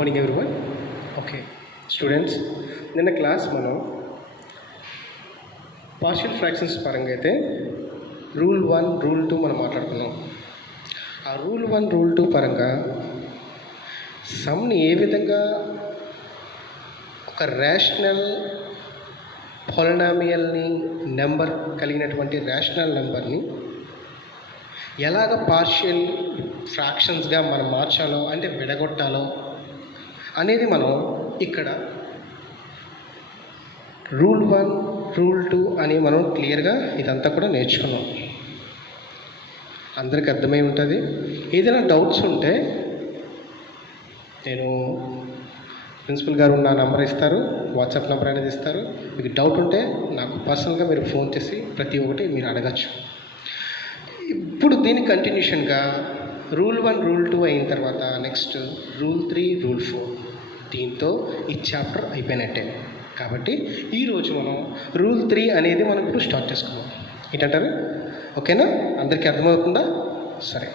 Morning everyone. Okay students, నిన్న class మనం partial fractions పరంగా అయితే రూల్ 1 రూల్ 2 మనం మాట్లాడుకున్నాం. ఆ రూల్ 1 రూల్ 2 పరంగా సమ్ని ఏ విధంగా ఒక రేషనల్ పాలినామియల్ని నెంబర్ కలిగినటువంటి రేషనల్ నెంబర్ని ఎలాగ పార్షియల్ ఫ్రాక్షన్స్గా మనం మార్చాలో అంటే విడగొట్టాలో అనేది మనం ఇక్కడ రూల్ 1 రూల్ 2 అని మనం క్లియర్గా ఇదంతా కూడా నేర్చుకున్నాం. అందరికి అర్థమై ఉంటుంది. ఏదైనా డౌట్స్ ఉంటే నేను ప్రిన్సిపల్ గారు నా నెంబర్ ఇస్తారు, వాట్సాప్ నెంబర్ అనేది ఇస్తారు. మీకు డౌట్ ఉంటే నాకు పర్సనల్గా మీరు ఫోన్ చేసి ప్రతి ఒక్కటి మీరు అడగచ్చు. ఇప్పుడు దీని కంటిన్యూషన్గా రూల్ 1 రూల్ 2 అయిన తర్వాత నెక్స్ట్ రూల్ 3 రూల్ 4, దీంతో ఈ చాప్టర్ అయిపోయినట్టే. కాబట్టి ఈరోజు మనం రూల్ 3 అనేది మనం ఇప్పుడు స్టార్ట్ చేసుకున్నాం. ఏంటంటారు? ఓకేనా? అందరికీ అర్థమవుతుందా? సరే.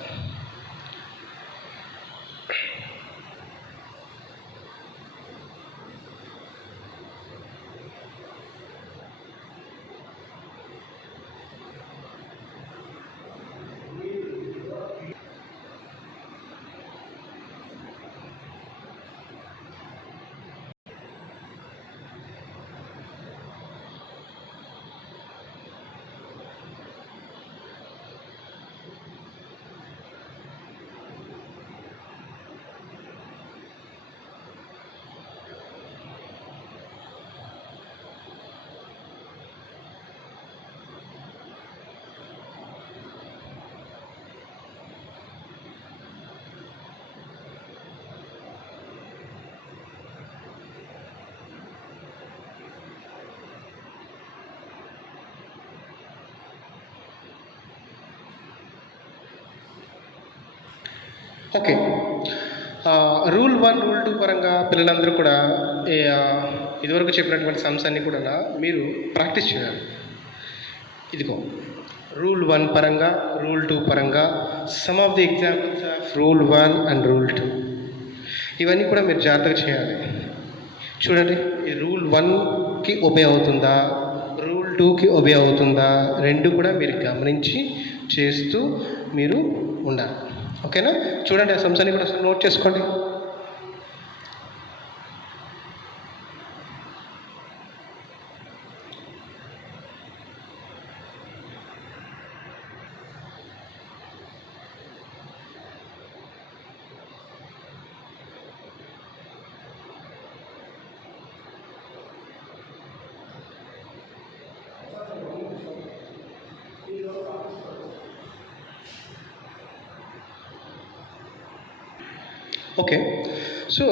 ఓకే, రూల్ 1 రూల్ 2 పరంగా పిల్లలందరూ కూడా ఇదివరకు చెప్పినటువంటి సమ్స్ అన్నీ కూడా మీరు ప్రాక్టీస్ చేయాలి. ఇదిగో రూల్ 1 పరంగా రూల్ 2 పరంగా some of the examples of rule 1 and rule 2 ఇవన్నీ కూడా మీరు జాగ్రత్తగా చేయాలి. చూడండి, ఈ రూల్ 1కి ఒబే అవుతుందా, రూల్ 2కి ఒబే అవుతుందా, రెండు కూడా మీరు గమనించి చేస్తూ మీరు ఉండాలి. ఓకేనా? చూడండి, ఆ సమ్స్ అన్ని కూడా నోట్ చేసుకోండి. ఓకే, సో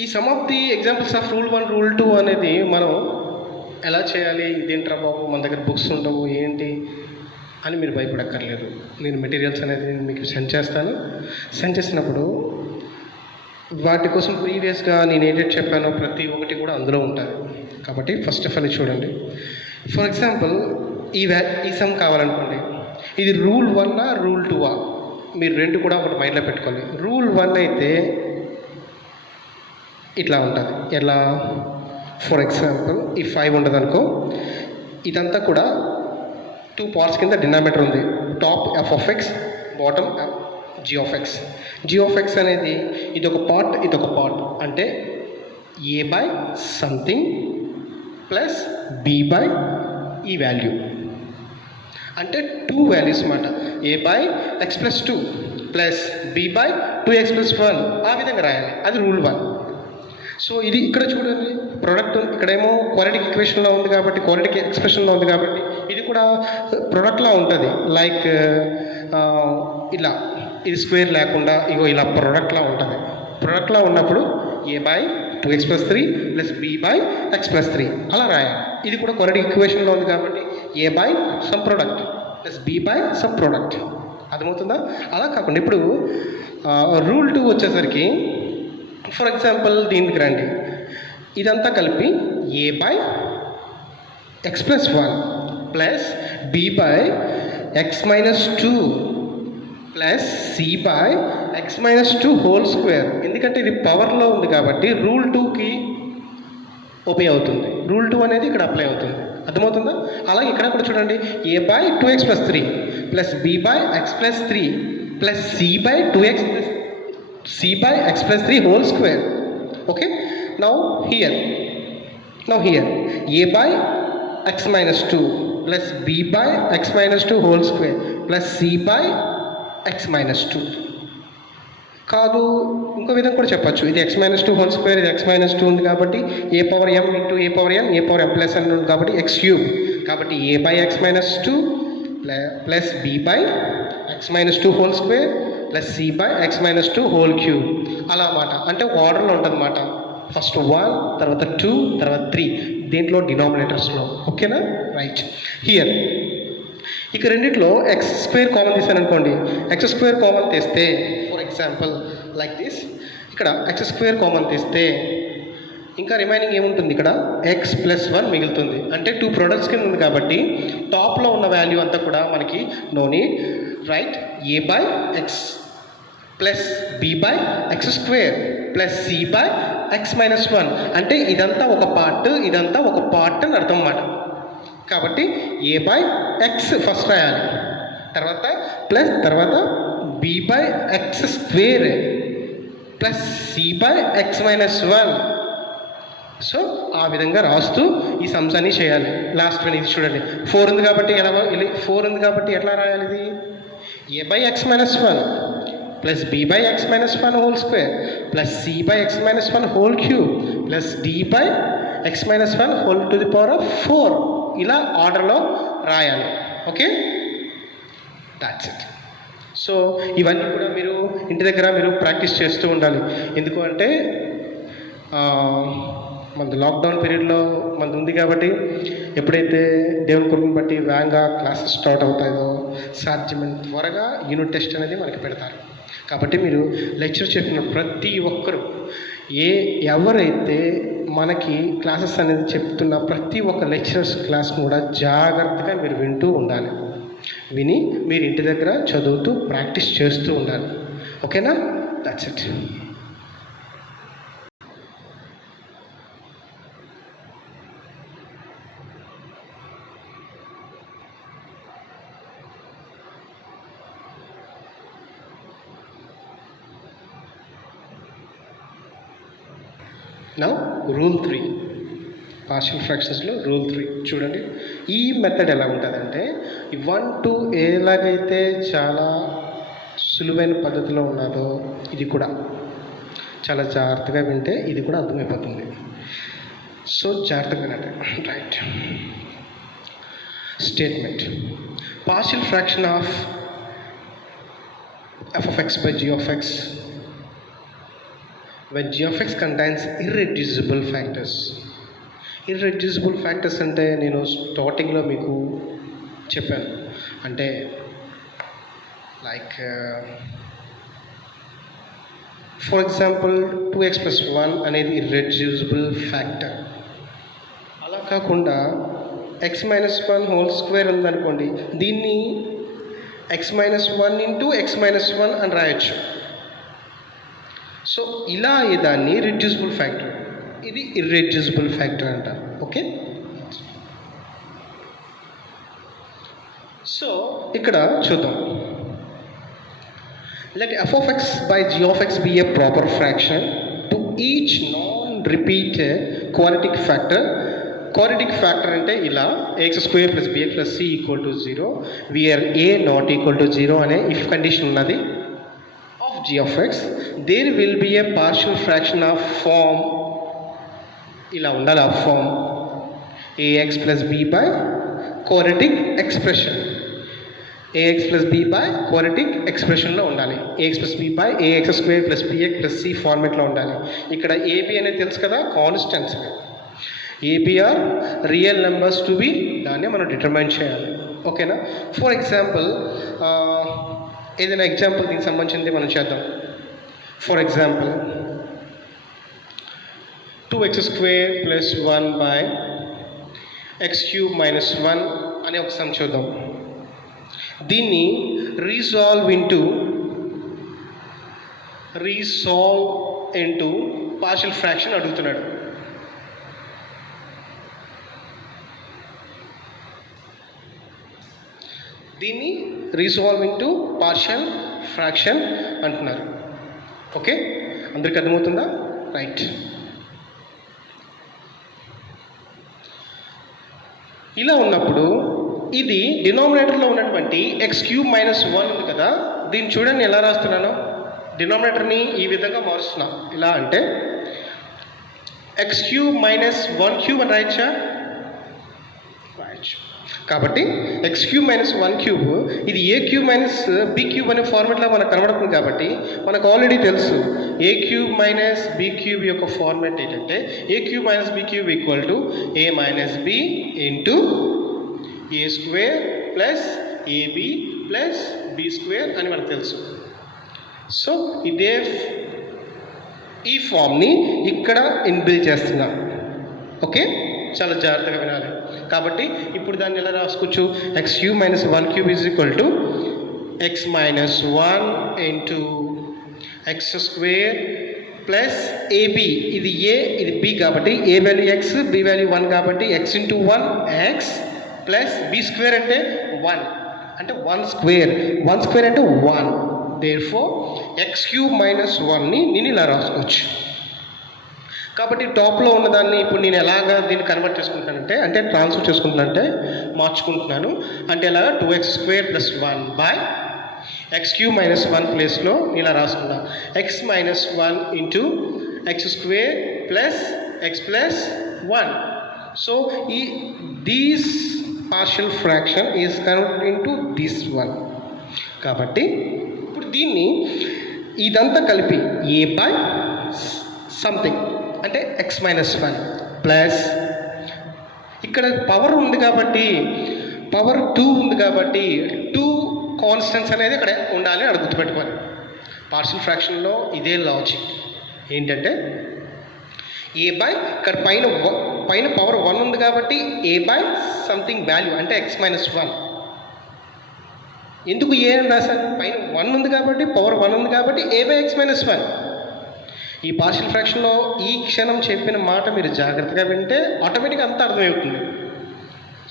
ఈ some of the examples of rule 1 rule 2 అనేది మనం ఎలా చేయాలి, ఇదేంట్రా బాబు మన దగ్గర బుక్స్ ఉండవు ఏంటి అని మీరు భయపడక్కర్లేదు. నేను మెటీరియల్స్ అనేది మీకు సెండ్ చేస్తాను. సెండ్ చేసినప్పుడు వాటి కోసం ప్రీవియస్గా నేను ఏంటంటే చెప్పానో ప్రతి ఒక్కటి కూడా అందులో ఉంటుంది. కాబట్టి ఫస్ట్ ఆఫ్ ఆల్ చూడండి. ఫర్ ఎగ్జాంపుల్ ఈ సమ్ కావాలనుకోండి, ఇది రూల్ 1 రూల్ 2 మీరు రెండు కూడా ఒకటి మైండ్లో పెట్టుకోవాలి. రూల్ 1 అయితే ఇట్లా ఉంటుంది. ఎలా? ఫర్ ఎగ్జాంపుల్ ఈ 5 ఉండదు అనుకో, ఇదంతా కూడా 2 పార్ట్స్ కింద డినామినేటర్ ఉంది. Top f of x, bottom g of x. G of x అనేది ఇదొక పార్ట్, ఇదొక పార్ట్. అంటే a by something plus b by ఈ వాల్యూ, అంటే 2 వాల్యూస్ అన్నమాట. A by x plus 2 plus b by 2x plus 1 ఆ విధంగా రాయాలి. అది రూల్ 1. సో ఇది ఇక్కడ చూడండి, ప్రోడక్ట్ ఇక్కడేమో క్వాలిటీకి ఈక్వేషన్లో ఉంది కాబట్టి, క్వాలిటీకి ఎక్స్ప్రెషన్లో ఉంది కాబట్టి ఇది కూడా ప్రోడక్ట్లా ఉంటుంది. లైక్ ఇలా ఇది స్క్వేర్ లేకుండా ఇగో ఇలా ప్రోడక్ట్లా ఉంటుంది. ప్రోడక్ట్లా ఉన్నప్పుడు a by 2x plus 3 plus b by x plus 3 అలా రాయాలి. ఇది కూడా క్వాలిటీ ఈక్వేషన్లో ఉంది కాబట్టి a by sum product plus b by sum product. అర్థమవుతుందా? అలా కాకుండా ఇప్పుడు రూల్ 2 వచ్చేసరికి ఫర్ ఎగ్జాంపుల్ దీనికి రండి, ఇదంతా కలిపి a by x plus 1 plus b by x minus 2 plus c by x minus 2 whole square. ఎందుకు ఎందుకంటే ఇది పవర్లో ఉంది కాబట్టి రూల్ 2కి ఒబే అవుతుంది. రూల్ 2 అనేది ఇక్కడ అప్లై అవుతుంది. అర్థమవుతుందా? అలాగే ఇక్కడ కూడా చూడండి, a by 2x plus 3 plus b by x plus 3 plus c by 2x plus c by x plus 3 whole square. Okay, now here a by x minus 2 plus b by x minus 2 whole square plus c by x minus 2. కాదు, ఇంకో విధంగా కూడా చెప్పచ్చు. ఇది x minus 2 whole square, ఇది x minus 2 ఉంది కాబట్టి a power m into a power m plus అని ఉంది కాబట్టి x క్యూబ్. కాబట్టి a by x minus 2 plus b by x minus 2 whole square plus c by x minus 2 whole cube. అలా అన్నమాట. అంటే ఆర్డర్లో ఉంటుంది అన్నమాట. ఫస్ట్ 1, తర్వాత 2, తర్వాత 3, దీంట్లో డినామినేటర్స్లో. ఓకేనా? రైట్. హియర్ ఇక రెండిట్లో ఎక్స్ స్క్వేర్ కామన్ తీసాను అనుకోండి. ఎక్స్ స్క్వేర్ కామన్ తీస్తే ఫర్ ఎగ్జాంపుల్ లైక్ దిస్, ఇక్కడ ఎక్స్ స్క్వేర్ కామన్ తీస్తే ఇంకా రిమైనింగ్ ఏముంటుంది, ఇక్కడ ఎక్స్ ప్లస్ 1 మిగులుతుంది. అంటే 2 ప్రొడక్ట్స్ కింద ఉంది కాబట్టి టాప్లో ఉన్న వాల్యూ అంతా కూడా మనకి no need, right? A by x plus b by x square plus c by x minus 1. అంటే ఇదంతా ఒక పార్ట్, ఇదంతా ఒక పార్ట్ అని అర్థం అన్నమాట. కాబట్టి ఏ బై ఎక్స్ ఫస్ట్ రాయాలి, తర్వాత b by x square plus c by x minus 1. So ఆ విధంగా రాస్తూ ఈ సమ్స్ అన్ని చేయాలి. లాస్ట్ వన్ ఇది చూడండి, 4 ఉంది కాబట్టి ఎట్లా రాయాలి? ఇది a by x minus 1 plus b by x minus 1 whole square plus c by x minus 1 whole cube plus d by x minus 1 whole to the power of 4. ఇలా ఆర్డర్లో రాయాలి. Okay, that's it. సో ఇవన్నీ కూడా మీరు ఇంటి దగ్గర మీరు practice చేస్తూ ఉండాలి. ఎందుకు అంటే మనది లాక్డౌన్ పీరియడ్లో మనది ఉంది కాబట్టి ఎప్పుడైతే దేవుని కృపను బట్టి వేగంగా క్లాసెస్ స్టార్ట్ అవుతాయో సాధ్యమైన త్వరగా యూనిట్ టెస్ట్ అనేది మనకి పెడతారు. కాబట్టి మీరు లెక్చర్ చెప్పిన ప్రతి ఒక్కరు ఎవరైతే మనకి క్లాసెస్ అనేది చెప్తున్న ప్రతి ఒక్క లెక్చరర్స్ క్లాస్ కూడా జాగ్రత్తగా మీరు వింటూ ఉండాలి. విని మీరు ఇంటి దగ్గర చదువుతూ ప్రాక్టీస్ చేస్తూ ఉండాలి. ఓకేనా? That's it. Now rule 3, partial ఫ్రాక్షన్స్లో రూల్ 3 చూడండి. ఈ మెథడ్ ఎలా ఉంటుందంటే 1 to ఎలాగైతే చాలా సులువైన పద్ధతిలో ఉన్నదో ఇది కూడా చాలా జాగ్రత్తగా వింటే ఇది కూడా అర్థమైపోతుంది. సో జాగ్రత్తగా వినండి. Right. Statement: partial fraction of f of x by g of x when g of x contains irreducible factors. Irreducible factors అంటే నేను స్టార్టింగ్లో మీకు చెప్పాను. అంటే like for example 2x plus 1 అనేది ఇర్రెడ్యూసిబుల్ ఫ్యాక్టర్. అలా కాకుండా x minus 1 హోల్ స్క్వేర్ ఉందనుకోండి, దీన్ని x minus 1 into x minus 1 అని రాయొచ్చు. సో ఇలా దాన్ని రిడ్యూసిబుల్ ఫ్యాక్టర్, ఇది ఇర్రెడ్యూసిబుల్ ఫ్యాక్టర్ అంట. ఓకే, సో ఇక్కడ చూద్దాం. Let f of x by g of x be a proper fraction to each non-repeated quadratic factor. Quadratic factor అంటే ఇలా ax square plus bx plus c equal to 0 where a not equal to 0 అనే if condition ఉన్నది of g of x. there will be a partial fraction of form, ఇలా ఉండాలి ఆ form, ax plus b by quadratic expression. ax plus b by quadratic expressionలో ఉండాలి. ax plus b by ax square plus bx plus c ఫార్మేట్లో ఉండాలి. ఇక్కడ ab అనేది తెలుసు కదా, constants. ab are real numbers to b, దాన్ని మనం డిటర్మైన్ చేయాలి. ఓకేనా? ఫర్ ఎగ్జాంపుల్ ఏదైనా ఎగ్జాంపుల్ దీనికి సంబంధించింది మనం చేద్దాం. For example 2x square plus 1 by x cube minus 1 అనే ఒక సమ్ చూద్దాం. దీన్ని రీసాల్వ్ ఇంటూ పార్షియల్ ఫ్రాక్షన్ అడుగుతున్నాడు. దీన్ని రీసాల్వింగ్ టు పార్షియల్ ఫ్రాక్షన్ అంటున్నారు. ఓకే, అందరికి అర్థమవుతుందా? రైట్. ఇలా ఉన్నప్పుడు ఇది డినామినేటర్లో ఉన్నటువంటి x³ - 1 ఉంది కదా, దీన్ని చూడండి ఎలా రాస్తున్నాను. డినామినేటర్ని ఈ విధంగా మారుస్తున్నాం. ఇలా అంటే x³ - 1³ అని రాయచ్చా? రాయచ్చు. కాబట్టి x³ - 1³ ఇది a³ - b³ అనే ఫార్మాట్లో మనకు కనబడుతుంది. కాబట్టి మనకు ఆల్రెడీ తెలుసు a³ - b³ యొక్క ఫార్మాట్ ఏంటంటే a³ - b³ equal to a - b into a² plus ab plus b² అని మనకు తెలుసు. సో ఈ ఫామ్ని ఇక్కడ ఇన్బిల్డ్ చేస్తున్నాం. ఓకే, చాలా జాగ్రత్తగా వినాలి. కాబట్టి ఇప్పుడు దాన్ని ఎలా రాసుకోవచ్చు? x³ - 1³ is equal to x - 1 into x² plus ab. ఇది a ఇది b కాబట్టి a value x, b value 1 కాబట్టి x into 1 x plus b² అంటే 1 అంటే 1² అంటే 1. దేర్ఫోర్ x³ - 1ని నేను ఇలా రాసుకోవచ్చు. కాబట్టి టాప్లో ఉన్నదాన్ని ఇప్పుడు నేను ఎలాగా దీన్ని కన్వర్ట్ చేసుకుంటానంటే అంటే ట్రాన్స్ఫర్ చేసుకుంటానంటే మార్చుకుంటున్నాను. అంటే ఎలాగా 2x² + 1 బై x³ - 1 ప్లేస్లో ఇలా రాసుకున్నా x - 1 into x² plus x plus 1. So these partial fraction is converted into this one. కాబట్టి ఇప్పుడు దీన్ని ఇదంతా కలిపి a బై సంథింగ్ అంటే x - 1 ప్లస్ ఇక్కడ పవర్ ఉంది కాబట్టి పవర్ 2 ఉంది కాబట్టి 2 కాన్స్టెంట్స్ అనేది ఇక్కడ ఉండాలి అని గుర్తుపెట్టుకోవాలి. పార్షియల్ ఫ్రాక్షన్లో ఇదే లాజిక్ ఏంటంటే a బై ఇక్కడ పైన పవర్ 1 ఉంది కాబట్టి a బై సంథింగ్ వాల్యూ అంటే x - 1. ఎందుకు a అని రాశాను? పైన 1 ఉంది కాబట్టి పవర్ 1 ఉంది కాబట్టి a బై x - 1. ఈ పార్షియల్ ఫ్రాక్షన్లో ఈ క్షణం చెప్పిన మాట మీరు జాగ్రత్తగా వింటే ఆటోమేటిక్గా అంతా అర్థమవుతుంది.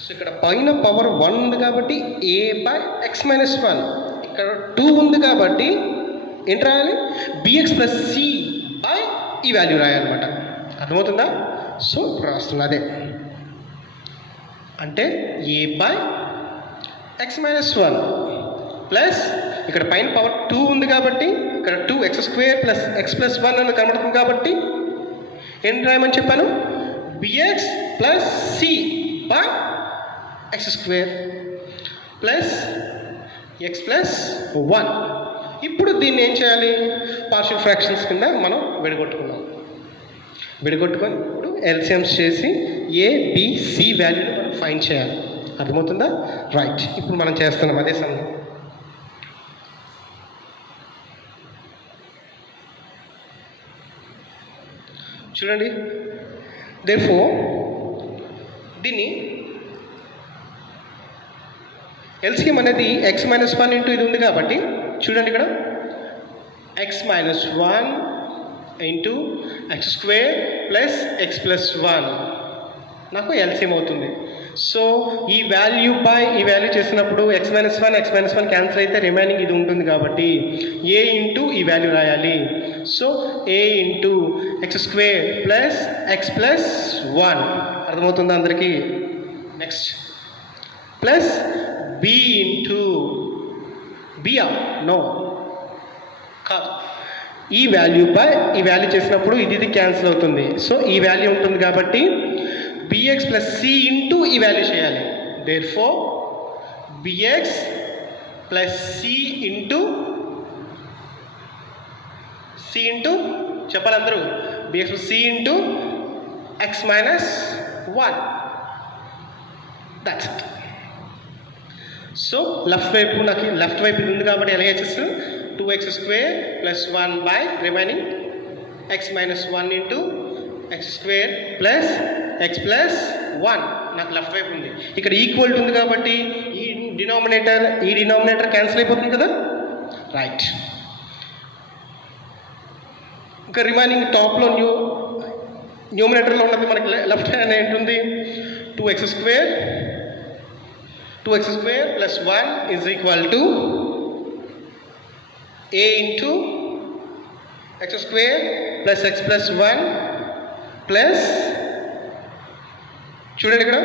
సో ఇక్కడ పైన పవర్ 1 ఉంది కాబట్టి a బై x - 1. ఇక్కడ 2 ఉంది కాబట్టి ఏంటి రాయాలి? bx ప్లస్ c బై ఈ వాల్యూ రాయాలన్నమాట. అర్థమవుతుందా? సో రాస్తున్నా అదే అంటే a బై x - 1 ప్లస్ ఇక్కడ పైన పవర్ 2 ఉంది కాబట్టి ఇక్కడ 2x² ప్లస్ x ప్లస్ 1 అని కనబడుతుంది కాబట్టి ఏం రాయమని చెప్పాను? bx plus c by x² plus x plus 1. ఇప్పుడు దీన్ని ఏం చేయాలి? పార్షియల్ ఫ్రాక్షన్స్ కింద మనం విడగొట్టుకున్నాం. విడగొట్టుకొని ఇప్పుడు ఎల్సిఎమ్స్ చేసి a b c వాల్యూని మనం ఫైండ్ చేయాలి. అర్థమవుతుందా? రైట్. ఇప్పుడు మనం చేస్తున్నాం అదే సమయం. చూడండి, దేర్ఫోర్ దీన్ని ఎల్సిఎం అనేది x - 1 ఇంటూ ఇది ఉంది కాబట్టి చూడండి ఇక్కడ x - 1 into x² plus x plus 1 నాకు ఎల్సిఎం అవుతుంది. సో ఈ వాల్యూ బై ఈ వాల్యూ చేసినప్పుడు x - 1 క్యాన్సిల్ అయితే రిమైనింగ్ ఇది ఉంటుంది కాబట్టి a ఇంటూ ఈ వాల్యూ రాయాలి. So a into x² plus x plus 1. అర్థమవుతుందా అందరికీ? నెక్స్ట్ ప్లస్ b ఇంటూ బియా నో కాదు ఈ వాల్యూ బై ఈ వాల్యూ చేసినప్పుడు ఇది క్యాన్సిల్ అవుతుంది. సో ఈ వాల్యూ ఉంటుంది కాబట్టి bx ప్లస్ c ఇంటూ ఈ వాల్యూ చేయాలి. Therefore bx plus c into చెప్పాలి అందరూ bx plus c into x - 1. That's it. So నాకు లెఫ్ట్ వైపు ఇది ఉంది కాబట్టి LHS 2x² plus 1 by remaining x - 1 into x² plus x plus 1 నాకు లెఫ్ట్ వైపు ఉంది. ఇక్కడ ఈక్వల్ ఉంది కాబట్టి ఈ డినామినేటర్ క్యాన్సిల్ అయిపోతుంది కదా. రైట్. ఇంకా రిమైనింగ్ టాప్లో న్యూమినేటర్లో ఉన్నది మనకి లెఫ్ట్ హ్యాండ్ ఏంటుంది 2x square plus 1 is equal to a into x square plus x plus 1 plus చూడండి ఇక్కడ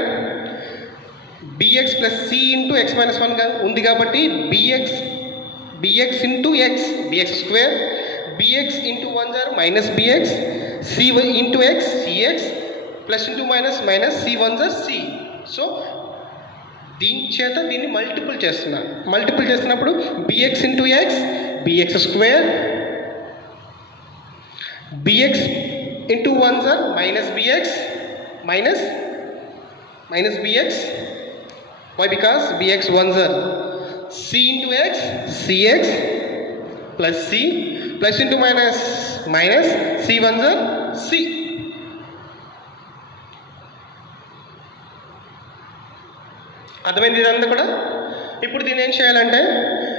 bx plus c into x minus 1 ఉంది కాబట్టి bx into bx square bx into 1 జార్ minus bx c into x cx plus into minus c 1 జార్ c. So దీన్ని multiple చేస్తున్నప్పుడు bx into x bx square bx into 1 జార్ minus bx minus bx. Why? Because bx 1s are c into x cx plus c plus into minus c 1s are c. అర్థమైంది ఇదంతా కూడా. ఇప్పుడు దీన్ని ఏం చేయాలంటే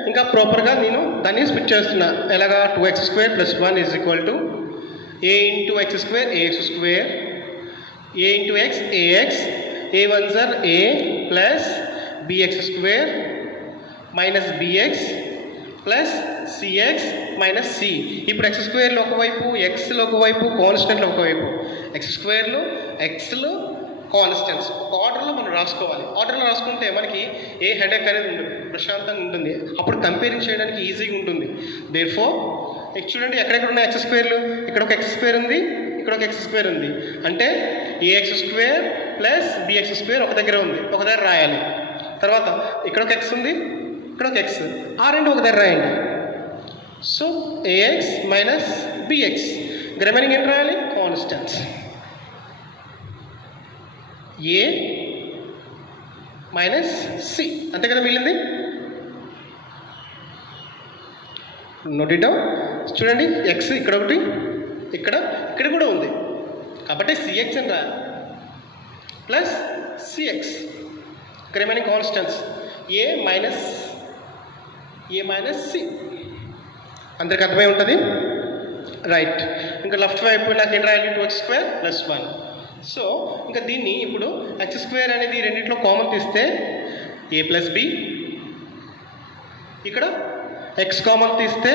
ఇంకా ప్రాపర్గా నేను దాన్ని స్ప్లిట్ చేస్తున్నా. ఎలాగా 2x square plus 1 is equal to a into x square ax square a into x ax a 1s are a plus bx square minus bx plus cx minus c. ఇప్పుడు x స్క్వేర్లో ఒకవైపు xలో ఒకవైపు కాన్స్టెంట్లో ఒకవైపు x స్క్వేర్లో xలో constants ఒక ఆర్డర్లో మనం రాసుకోవాలి. ఆర్డర్లో రాసుకుంటే మనకి ఏ హెడేక్ అనేది ఉండదు, ప్రశాంతంగా ఉంటుంది. అప్పుడు కంపేరింగ్ చేయడానికి ఈజీగా ఉంటుంది. దేర్ఫోర్ చూడండి ఎక్కడెక్కడ ఉన్నాయి x స్క్వేర్లు. ఇక్కడ ఒక x స్క్వేర్ ఉంది, ఇక్కడ ఒక x స్క్వేర్ ఉంది. అంటే ax square plus bx square ఒక దగ్గర ఉంది, ఒక దగ్గర రాయాలి. తర్వాత ఇక్కడ ఒక x ఉంది, ఇక్కడ ఒక x, ఆ రెండు ఒక దగ్గర రాయండి. So ax minus bx. Remaining ఏం రాయాలి? Constants a minus c. అంతే కదా మిగిలింది. Note it down. చూడండి x ఇక్కడ ఒకటి, ఇక్కడ కూడా ఉంది కాబట్టి cx అని రాయాలి plus cx. Remaining constants a minus c. అందరికి అర్థమై ఉంటుంది రైట్. ఇంకా లెఫ్ట్ వైపు నాకు ఏం రాయాలి? 2x square plus 1. సో ఇంకా దీన్ని ఇప్పుడు x స్క్వేర్ అనేది రెండింటిలో కామన్ తీస్తే a ప్లస్ b, ఇక్కడ x కామన్ తీస్తే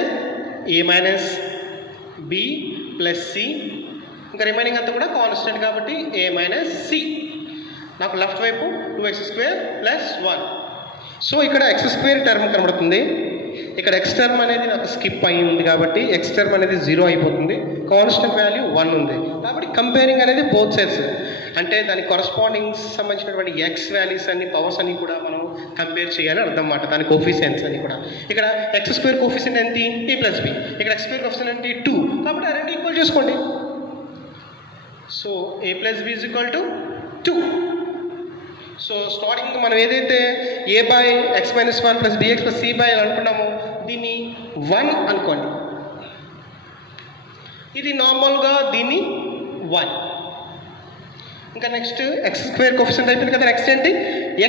a minus b plus c. ఇంకా రిమైనింగ్ అంతా కూడా కాన్స్టెంట్ కాబట్టి a మైనస్ c. నాకు లెఫ్ట్ వైపు 2x స్క్వేర్ ప్లస్ 1. సో ఇక్కడ x స్క్వేర్ టర్మ్ కనబడుతుంది, ఇక్కడ x టర్మ్ అనేది నాకు స్కిప్ అయి ఉంది కాబట్టి x టర్మ్ అనేది 0 అయిపోతుంది. కాన్స్టెంట్ వాల్యూ 1 ఉంది కాబట్టి కంపేరింగ్ అనేది బోత్ సైడ్స్, అంటే దానికి కరస్పాండింగ్ సంబంధించినటువంటి x వాల్యూస్ అన్ని పవర్స్ అన్ని కూడా మనం కంపేర్ చేయాలని అర్థం అన్నమాట. దాని కోఫిషియన్స్ అని కూడా ఇక్కడ x స్క్వేర్ కోఫిషియెంట్ ఏంటి? a plus b. ఇక్కడ x స్క్వేర్ కోఫిషియెంట్ ఏంటి? 2. కాబట్టి ఆ రెండు ఈక్వల్ చేసుకోండి. So a plus b is equal to 2. So starting మనం ఏదైతే a by x minus 1 plus bx plus c by అనుకున్నామో దీన్ని 1 అనుకోండి. ఇది నార్మల్గా దీన్ని 1. ఇంకా నెక్స్ట్ x స్క్వేర్ కోఫిషియెంట్ అయిపోయింది కదా. నెక్స్ట్ ఏంటి?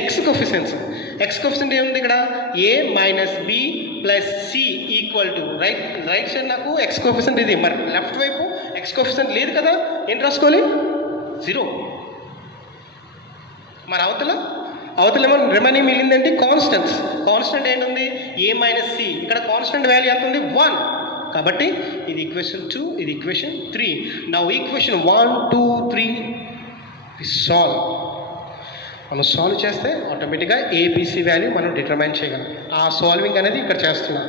x కోఫిషియెంట్స్. x కోఫిషియెంట్ ఏముంది ఇక్కడ? a minus b plus c equal to right side నాకు x కోఫిషియెంట్ ఇది. మరి లెఫ్ట్ వైపు x కోఫిషియెంట్ లేదు కదా, ఏంటి రాసుకోవాలి? 0. మరి అవతల ఏమో రిమైనింగ్ మిగిలిందంటే కాన్స్టెంట్స్. కాన్స్టెంట్ ఏంటుంది? a minus c. ఇక్కడ కాన్స్టెంట్ వాల్యూ ఎంత ఉంది? 1. కాబట్టి ఇది ఈక్వేషన్ 2, ఇది ఈక్వేషన్ 3. నా ఈక్వేషన్ 1, 2, 3 సాల్వ్. మనం సాల్వ్ చేస్తే ఆటోమేటిక్గా ఏబిసి వాల్యూ మనం డిటర్మైన్ చేయగలం. ఆ సాల్వింగ్ అనేది ఇక్కడ చేస్తున్నాం.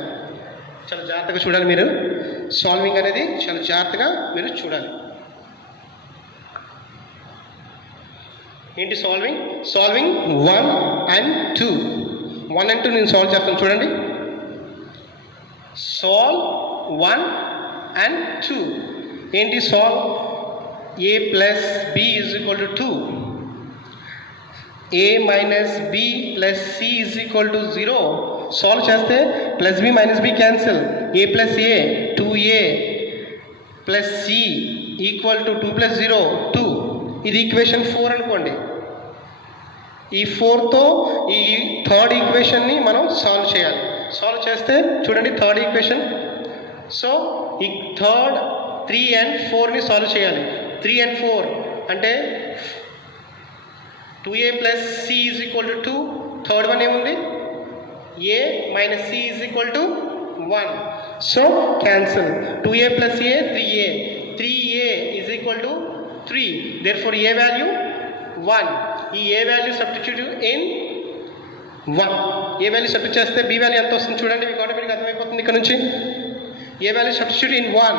చాలా జాగ్రత్తగా చూడాలి మీరు. సాల్వింగ్ అనేది చాలా జాగ్రత్తగా మీరు చూడాలి. ఏంటి సాల్వింగ్? 1 and 2. 1 and 2 నేను సాల్వ్ చేస్తాను చూడండి. Solve 1 and 2. ఏంటి solve? a plus b is equal to 2. a minus b plus c is equal to 0. Solve చేస్తే plus b minus b cancel. a plus a 2a plus c equal to 2 plus 0 2. ఇది equation 4 అనుకోండి. ఈ 4తో ఈ third ఈక్వేషన్ని మనం solve చేయాలి. Solve చేస్తే చూడండి థర్డ్ ఈక్వేషన్. సో ఈ 3 and 4ని సాల్వ్ చేయాలి. 3 and 4 అంటే 2a plus c is equal to 2. Third one ఏముంది? a minus c is equal to 1. So cancel. 2a plus a 3a. 3a is equal to 3. Therefore a value 1. ఈ a value substitute in 1. a value substitute చేస్తే b value ఎంత వస్తుంది చూడండి. మీకు ఆటోమేటిక్గా అర్థమైపోతుంది ఇక్కడ నుంచి. a value substitute in 1.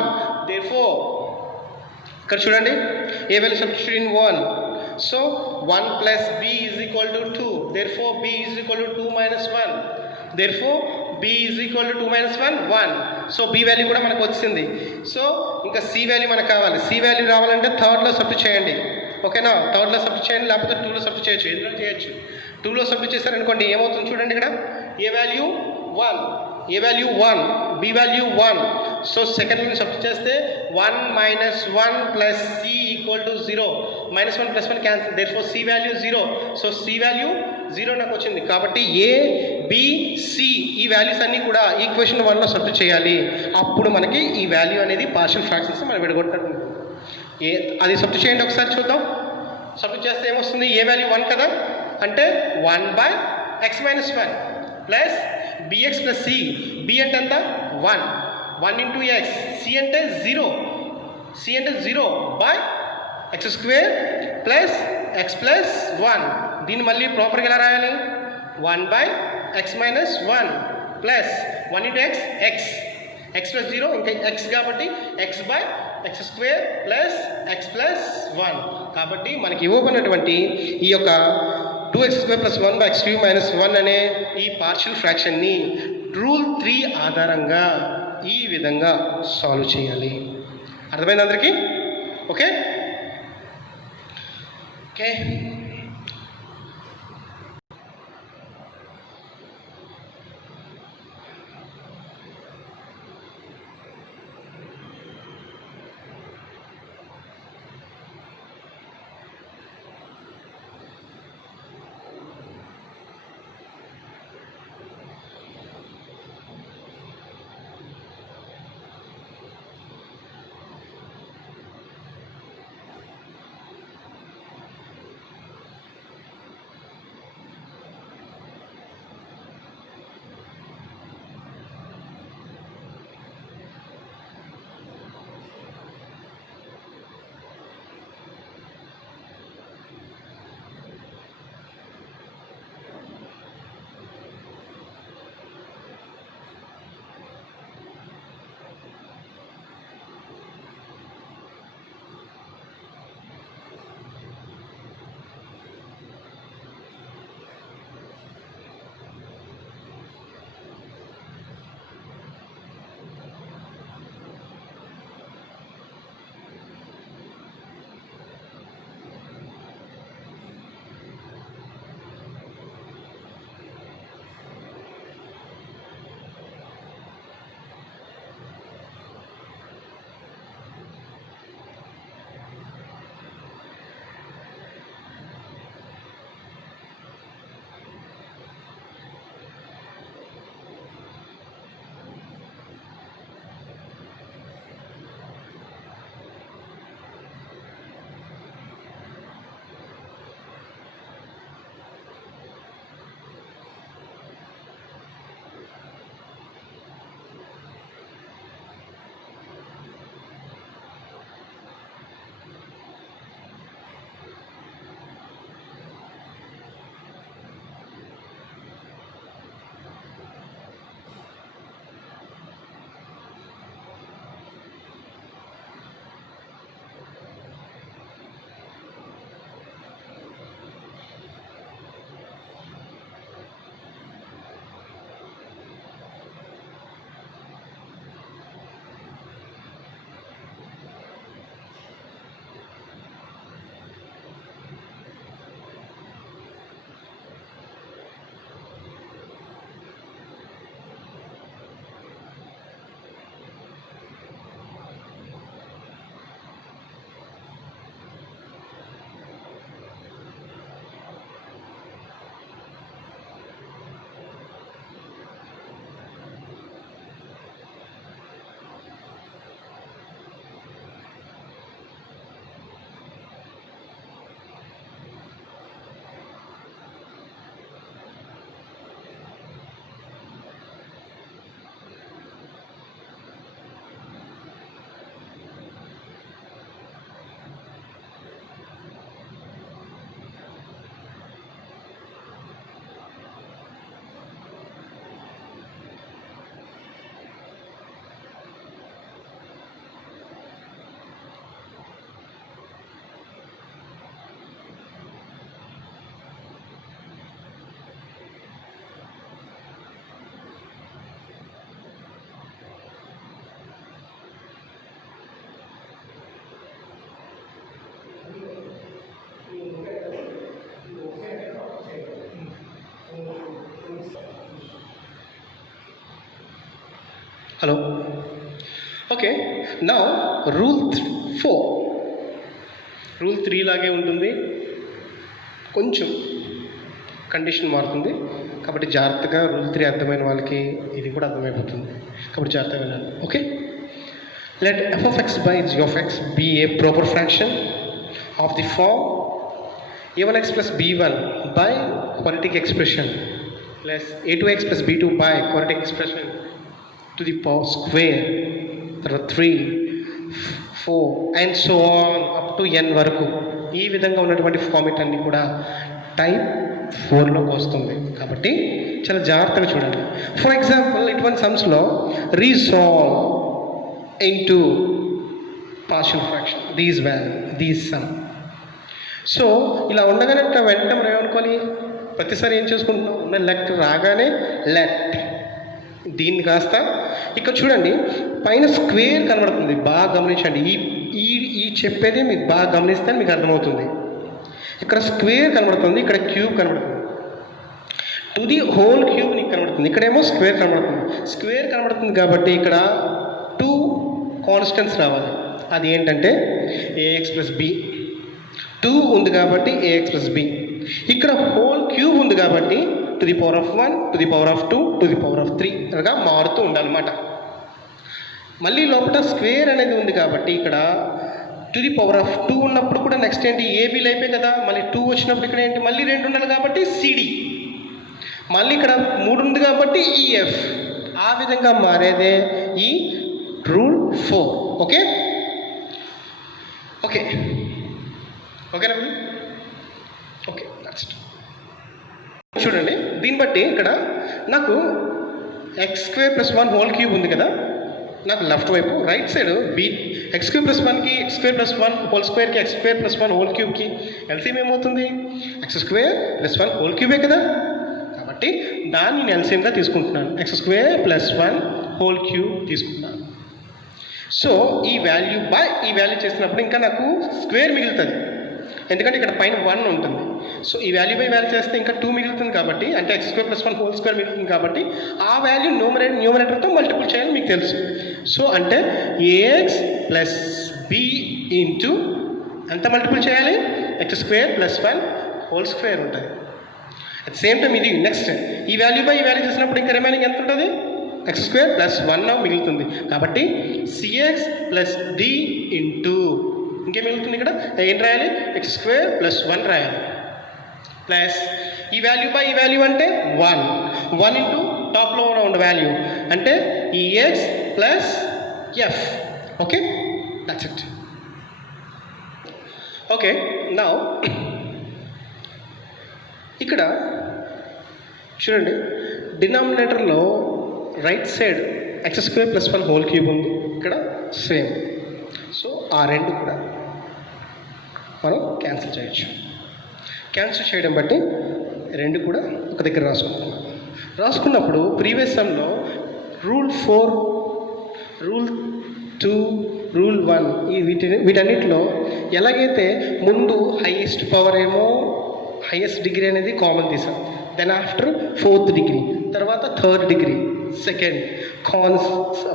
Therefore ఇక్కడ చూడండి, a value substitute in 1. So 1 plus b is equal to 2. Therefore b is equal to 2 minus 1. Therefore b is equal to 2 minus 1 1. So b value కూడా మనకు వచ్చింది. సో ఇంకా c value మనకు కావాలి. c value రావాలంటే థర్డ్లో substitute చేయండి. ఓకేనా? థర్డ్లో substitute చేయండి, లేకపోతే 2లో సబ్స్టిట్యూట్ చేయొచ్చు. ఎందులో చేయొచ్చు. 2లో సబ్స్టిట్యూట్ చేశారనుకోండి ఏమవుతుంది చూడండి. ఇక్కడ a value 1, a value 1, b value 1. So second one substitute చేస్తే 1 minus 1 plus c equal to 0. -1 plus 1 cancel. Therefore c value 0. So c value 0 నాకు వచ్చింది. కాబట్టి a b c ఈ వాల్యూస్ అన్నీ కూడా ఈక్వేషన్ 1లో సబ్స్టిట్యూట్ చేయాలి. అప్పుడు మనకి ఈ వాల్యూ అనేది పార్షియల్ ఫ్రాక్షన్స్ మనం విడగొట్టినట్టు అది సబ్స్టిట్యూట్ చేయండి ఒకసారి చూద్దాం. సబ్స్టిట్యూట్ చేస్తే ఏమొస్తుంది? a వాల్యూ 1 కదా, అంటే 1/x minus 1 plus bx plus c. b అంటే ఎంత? 1. 1 into x. c అంటే 0. c అంటే 0 by x square plus x plus 1. దీన్ని మళ్ళీ ప్రాపర్గా ఎలా రాయాలి? 1/x minus 1 plus 1 into x, x plus 0 ఇంకా x కాబట్టి x by x square plus x plus 1. కాబట్టి మనకి ఇవ్వబడినటువంటి ఈ యొక్క 2x square plus 1/x³ minus 1 అనే ఈ పార్షియల్ ఫ్రాక్షన్ని రూల్ 3 ఆధారంగా ఈ విధంగా సాల్వ్ చేయాలి. అర్థమైంది అందరికీ? Okay okay hello. ఓకే, నా రూల్ 4 రూల్ 3 లాగే ఉంటుంది, కొంచెం కండిషన్ మారుతుంది. కాబట్టి జాగ్రత్తగా రూల్ 3 అర్థమైన వాళ్ళకి ఇది కూడా అర్థమైపోతుంది. కాబట్టి జాగ్రత్తగా వినాలి. Okay, let f of x by g of x be a proper fraction of the form a1x plus b1 by quadratic expression plus a2x plus b2 by quadratic expression to the power square, తర్వాత 3, 4 and so on up to n వరకు. ఈ విధంగా ఉన్నటువంటి format అన్ని కూడా type 4లోకి వస్తుంది. కాబట్టి చాలా జాగ్రత్తగా చూడండి. ఫర్ ఎగ్జాంపుల్ ఇటువంటి సమ్స్లో resolve into partial fraction these sum. So ఇలా ఉండగానే వెంటనే మనం ఏమనుకోవాలి, ప్రతిసారి ఏం చేసుకుంటున్నాం, ఉన్న లెక్క రాగానే లెట్ దీన్ని కాస్త ఇక్కడ చూడండి, పైన స్క్వేర్ కనబడుతుంది, బాగా గమనించండి. ఈ చెప్పేది మీకు బాగా గమనిస్తే మీకు అర్థమవుతుంది. ఇక్కడ స్క్వేర్ కనబడుతుంది, ఇక్కడ క్యూబ్ కనబడుతుంది, టు ది హోల్ క్యూబ్ నీకు కనబడుతుంది, ఇక్కడేమో స్క్వేర్ కనబడుతుంది. స్క్వేర్ కనబడుతుంది కాబట్టి ఇక్కడ 2 కాన్స్టెంట్స్ రావాలి. అది ఏంటంటే ఏఎక్స్ ప్లస్ బి. 2 ఉంది కాబట్టి ఏఎక్స్ ప్లస్ బి. ఇక్కడ హోల్ క్యూబ్ ఉంది కాబట్టి to the power of 1, to the power of 2, to the power of 3 అనగా మారుతూ ఉండాలన్నమాట. మళ్ళీ లోపల స్క్వేర్ అనేది ఉంది కాబట్టి ఇక్కడ టు ది పవర్ ఆఫ్ 2 ఉన్నప్పుడు కూడా నెక్స్ట్ ఏంటి, ఏబీలు అయిపోయి కదా, మళ్ళీ 2 వచ్చినప్పుడు ఇక్కడ ఏంటి, మళ్ళీ 2 ఉండాలి కాబట్టి సిడి, మళ్ళీ ఇక్కడ 3 ఉంది కాబట్టి ఈఎఫ్. ఆ విధంగా మారేదే ఈ రూల్ 4. ఓకే ఓకే ఓకేనా? ఓకే, చూడండి, దీన్ని బట్టి ఇక్కడ నాకు x square plus 1 whole cube ఉంది కదా, నాకు లెఫ్ట్ వైపు right side b x square plus 1కి ఎక్స్ స్క్వేర్ ప్లస్ 1 హోల్ స్క్వేర్కి ఎక్స్ స్క్వేర్ ప్లస్ 1 హోల్ క్యూబ్కి ఎల్సిఎం ఏమవుతుంది, ఎక్స్ స్క్వేర్ ప్లస్ 1 హోల్ క్యూబే కదా. కాబట్టి దాన్ని నేను ఎల్సిఎంగా తీసుకుంటున్నాను, x square plus 1 whole cube తీసుకుంటున్నాను. సో ఈ వాల్యూ చేసినప్పుడు ఇంకా నాకు స్క్వేర్ మిగులుతుంది, ఎందుకంటే ఇక్కడ పైన 1 ఉంటుంది. సో ఈ వాల్యూ చేస్తే ఇంకా 2 మిగులుతుంది కాబట్టి, అంటే X square plus 1 whole square మిగులుతుంది కాబట్టి ఆ వాల్యూ న్యూమరేటర్తో మల్టిపుల్ చేయాలని మీకు తెలుసు. సో అంటే ఏఎక్స్ ప్లస్ బి ఇంటూ ఎంత మల్టిపుల్ చేయాలి, X square plus 1 whole square ఉంటుంది. అట్ సేమ్ టైం ఇది నెక్స్ట్ ఈ వాల్యూ చేసినప్పుడు ఇంకా రిమైనింగ్ ఎంత ఉంటుంది, ఎక్స్ స్క్వేర్ ప్లస్ 1 మిగులుతుంది. కాబట్టి సిఎక్స్ ప్లస్ డి ఇంటూ ఇంకేం మిగులుతుంది, ఇక్కడ ఏం రాయాలి, ఎక్స్ స్క్వేర్ ప్లస్ 1 రాయాలి, ప్లస్ ఈ వాల్యూ అంటే 1 ఇంటూ టాప్లో ఉన్న వాల్యూ అంటే e x plus f. Okay, that's it. Okay, now ఇక్కడ చూడండి, డినామినేటర్లో right side x square plus 1 whole cube ఉంది, ఇక్కడ సేమ్. సో ఆ రెండు కూడా మనం క్యాన్సిల్ చేయొచ్చు. క్యాన్సిల్ చేయడం బట్టి రెండు కూడా ఒక దగ్గర రాసుకున్నప్పుడు ప్రీవియస్ సమ్లో రూల్ 4, రూల్ 2, రూల్ 1 వీటన్నిటిలో ఎలాగైతే ముందు హైయెస్ట్ పవర్ ఏమో హైయెస్ట్ డిగ్రీ అనేది కామన్ తీసాం, దెన్ ఆఫ్టర్ 4th డిగ్రీ, తర్వాత 3rd డిగ్రీ, సెకండ్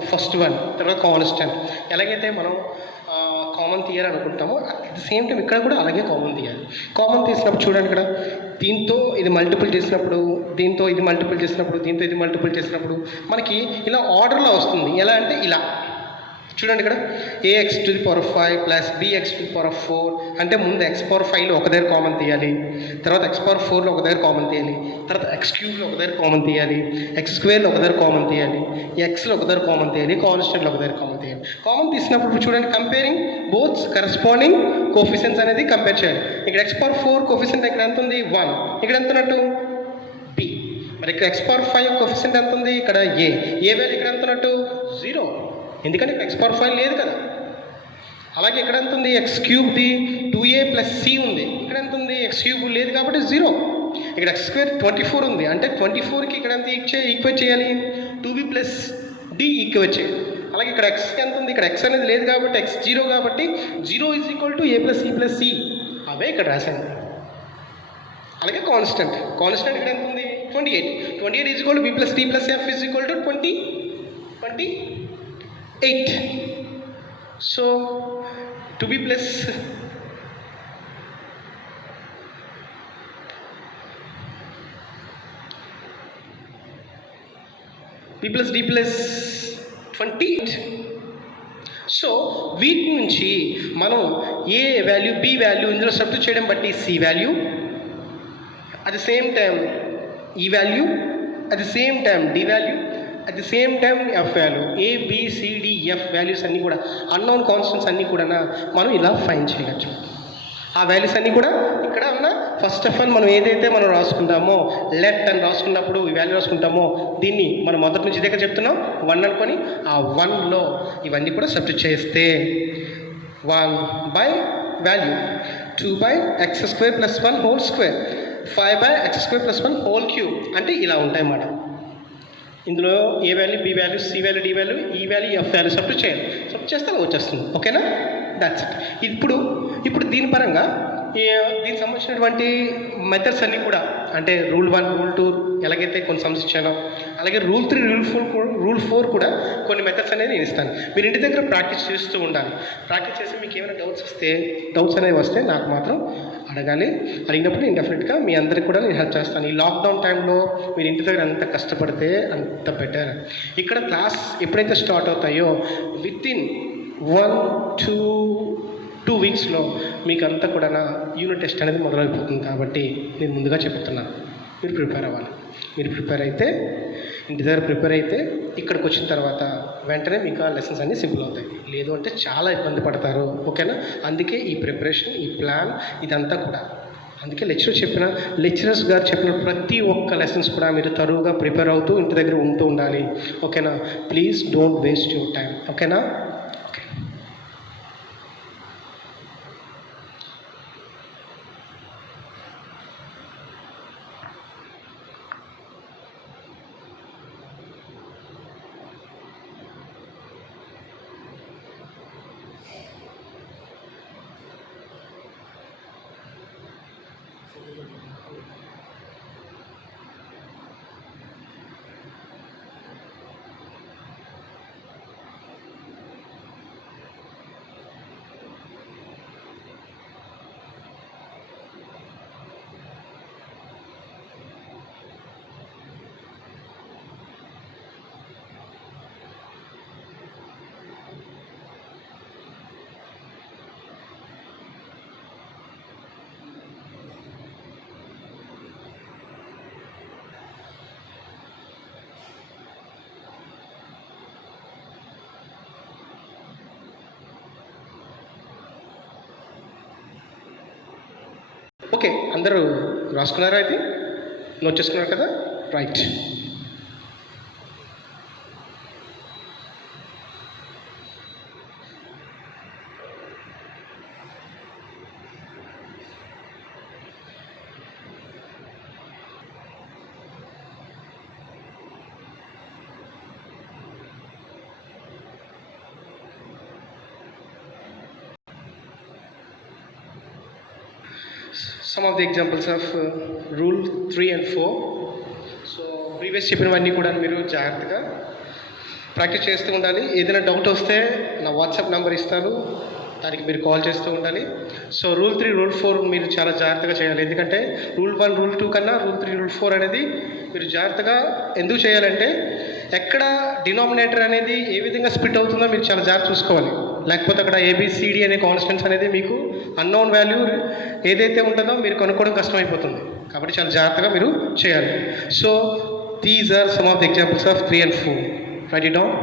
ఫస్ట్ 1, తర్వాత కాన్స్టెంట్. ఎలాగైతే మనం కామన్ తీయాలనుకుంటామో అట్ ద సేమ్ టైం ఇక్కడ కూడా అలాగే కామన్ తీయాలి. కామన్ తీసినప్పుడు చూడండి, ఇక్కడ దీంతో ఇది మల్టిపుల్ చేసినప్పుడు, దీంతో ఇది మల్టిపుల్ చేసినప్పుడు, దీంతో ఇది మల్టిపుల్ చేసినప్పుడు మనకి ఇలా ఆర్డర్లో వస్తుంది. ఎలా అంటే ఇలా చూడండి, ఇక్కడ ax to the power 5 plus bx to the power 4 అంటే ముందు ఎక్స్ పవర్ 5లో ఒక దగ్గర కామన్ తీయాలి, తర్వాత ఎక్స్ పవర్ 4లో ఒక దగ్గర కామన్ తీయాలి, తర్వాత ఎక్స్ క్యూబ్లో ఒక దగ్గర కామన్ తీయాలి, ఎక్స్ స్క్వేర్లో ఒక దగ్గర కామన్ తీయాలి, ఎక్స్లో ఒక దగ్గర కామన్ తీయాలి, కాన్స్టెంట్లో ఒక దగ్గర కామన్ తీయాలి. కామన్ తీసినప్పుడు చూడండి, కంపేరింగ్ బోత్ కరస్పాండింగ్ కోఫిషియన్స్ అనేది కంపేర్ చేయాలి. ఇక్కడ ఎక్స్ పవర్ 4 కోఫిషియెంట్ ఇక్కడ ఎంత ఉంది, 1, ఇక్కడ ఎంత ఉన్నట్టు బి. మరి ఇక్కడ ఎక్స్ పవర్ 5 కోఫిషియెంట్ ఎంత ఉంది, ఇక్కడ ఏ వాల్యూ ఇక్కడ ఎంత ఉన్నట్టు 0, ఎందుకంటే ఎక్స్ పవర్ 5 లేదు కదా. అలాగే ఇక్కడ ఎంత ఉంది, ఎక్స్ క్యూబ్ది 2a ప్లస్ సి ఉంది, ఇక్కడ ఎంత ఉంది, ఎక్స్ క్యూబ్ లేదు కాబట్టి 0. ఇక్కడ ఎక్స్ స్క్వేర్ 24 ఉంది, అంటే 24కి ఇక్కడ ఎంత ఈక్వేట్ చేయాలి, 2b ప్లస్ డి ఈక్వేట్ చేయాలి. అలాగే ఇక్కడ ఎక్స్ ఎంత ఉంది, ఇక్కడ ఎక్స్ అనేది లేదు కాబట్టి ఎక్స్ 0 కాబట్టి 0 is equal to a plus c plus c, అవే ఇక్కడ రాశాను. అలాగే కాన్స్టెంట్ ఇక్కడ ఎంత ఉంది, 28 is equal to b plus d plus f is equal to 21. 28. So 2b plus b plus d plus 28. So వీటి నుంచి మనం ఏ వాల్యూ బి వాల్యూ ఇందులో సబ్స్టిట్యూట్ చేయడం బట్టి c value, at the same time e value, at the same time d value, at the same time f value, ABCDF values అన్నీ కూడా unknown constants అన్నీ కూడా మనం ఇలా ఫైండ్ చేయవచ్చు. ఆ వాల్యూస్ అన్నీ కూడా ఇక్కడ ఉన్న ఫస్ట్ ఆఫ్ ఆల్ మనం ఏదైతే మనం రాసుకుంటామో లెట్ అని రాసుకున్నప్పుడు ఈ వాల్యూ రాసుకుంటామో దీన్ని మనం మొదటి నుంచి దగ్గర చెప్తున్నాం 1 అనుకొని ఆ 1లో ఇవన్నీ కూడా సబ్స్టిట్యూట్ చేస్తే 1 by value 2 by x square plus 1 whole square 5 by x square plus 1 whole cube అంటే ఇలా ఉంటాయి అన్నమాట. ఇందులో a value b value c value d value e value f value substitute చేయాలి. సబ్స్టిట్యూట్ చేస్తే అలా వచ్చేస్తుంది. ఓకేనా? That's it. ఇప్పుడు దీని పరంగా దీనికి సంబంధించినటువంటి మెథడ్స్ అన్నీ కూడా అంటే రూల్ 1 రూల్ 2 ఎలాగైతే కొన్ని సమ్స్ ఇచ్చానో అలాగే రూల్ 3 రూల్ 4 కూడా కొన్ని మెథడ్స్ అనేది నేను ఇస్తాను. మీరు ఇంటి దగ్గర ప్రాక్టీస్ చేస్తూ ఉండాలి. ప్రాక్టీస్ చేసి మీకు ఏమైనా డౌట్స్ అనేవి వస్తే నాకు మాత్రం అడగాలి. అడిగినప్పుడు నేను డెఫినెట్గా మీ అందరికీ కూడా నేను హెల్ప్ చేస్తాను. ఈ లాక్డౌన్ టైంలో మీరు ఇంటి దగ్గర అంత కష్టపడితే అంత బెటర్. ఇక్కడ క్లాస్ ఎప్పుడైతే స్టార్ట్ అవుతాయో వితిన్ 1-2 వీక్స్లో మీకు అంతా కూడా యూనిట్ టెస్ట్ అనేది మొదలైపోతుంది. కాబట్టి నేను ముందుగా చెప్తున్నాను మీరు ప్రిపేర్ అవ్వాలి. మీరు ప్రిపేర్ అయితే ఇంటి దగ్గర ప్రిపేర్ అయితే ఇక్కడికి వచ్చిన తర్వాత వెంటనే మీకు ఆ లెసన్స్ అన్నీ సింపుల్ అవుతాయి. లేదు అంటే చాలా ఇబ్బంది పడతారు. ఓకేనా? అందుకే ఈ ప్రిపరేషన్, ఈ ప్లాన్ ఇదంతా కూడా అందుకే లెక్చరర్స్ గారు చెప్పిన ప్రతి ఒక్క లెసన్స్ కూడా మీరు తరువుగా ప్రిపేర్ అవుతూ ఇంటి దగ్గర ఉంటూ ఉండాలి. ఓకేనా? Please don't waste your time. ఓకేనా? ఓకే. ఓకే, అందరూ రాసుకున్నారా? అయితే నోట్ చేసుకున్నారు కదా? Right. Some of the examples of rule 3 and 4. So previous చెప్పినవన్నీ కూడా మీరు జాగ్రత్తగా ప్రాక్టీస్ చేస్తూ ఉండాలి. ఏదైనా డౌట్ వస్తే నా వాట్సాప్ నెంబర్ ఇస్తాను, దానికి మీరు కాల్ చేస్తూ ఉండాలి. సో రూల్ 3 రూల్ 4 మీరు చాలా జాగ్రత్తగా చేయాలి. ఎందుకంటే రూల్ 1 రూల్ 2 కన్నా రూల్ 3 రూల్ 4 అనేది మీరు జాగ్రత్తగా ఎందుకు చేయాలంటే ఎక్కడ డినామినేటర్ అనేది ఏ విధంగా స్ప్లిట్ అవుతుందో మీరు చాలా జాగ్రత్త చూసుకోవాలి. లేకపోతే అక్కడ ఏబిసిడి అనే కాన్స్టెంట్స్ అనేది మీకు అన్నోన్ వాల్యూ ఏదైతే ఉంటుందో మీరు కనుక్కోవడం కష్టమైపోతుంది. కాబట్టి చాలా జాగ్రత్తగా మీరు చేయాలి. So these are some of the examples of 3 and 4. Write it down.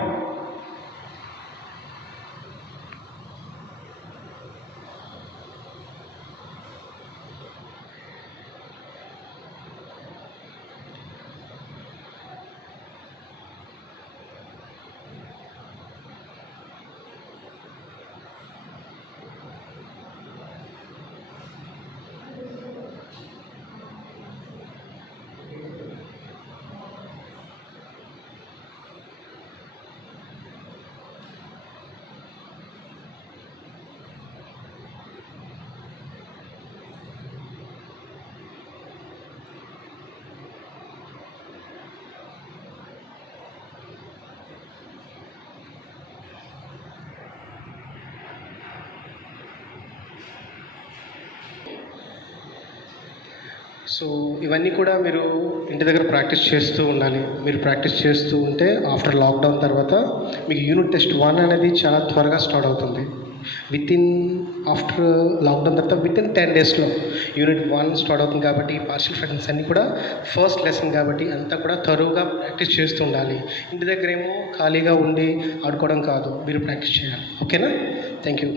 So ఇవన్నీ కూడా మీరు ఇంటి దగ్గర ప్రాక్టీస్ చేస్తూ ఉండాలి. మీరు ప్రాక్టీస్ చేస్తూ ఉంటే ఆఫ్టర్ లాక్డౌన్ తర్వాత మీకు యూనిట్ టెస్ట్ 1 అనేది చాలా త్వరగా స్టార్ట్ అవుతుంది. ఆఫ్టర్ లాక్డౌన్ తర్వాత వితిన్ 10 డేస్లో యూనిట్ 1 స్టార్ట్ అవుతుంది. కాబట్టి పార్షియల్ ఫ్రాక్షన్స్ అన్నీ కూడా ఫస్ట్ లెసన్ కాబట్టి అంతా కూడా తరువుగా ప్రాక్టీస్ చేస్తూ ఉండాలి. ఇంటి దగ్గర ఏమో ఖాళీగా ఉండి ఆడుకోవడం కాదు, మీరు ప్రాక్టీస్ చేయాలి. ఓకేనా? Thank you.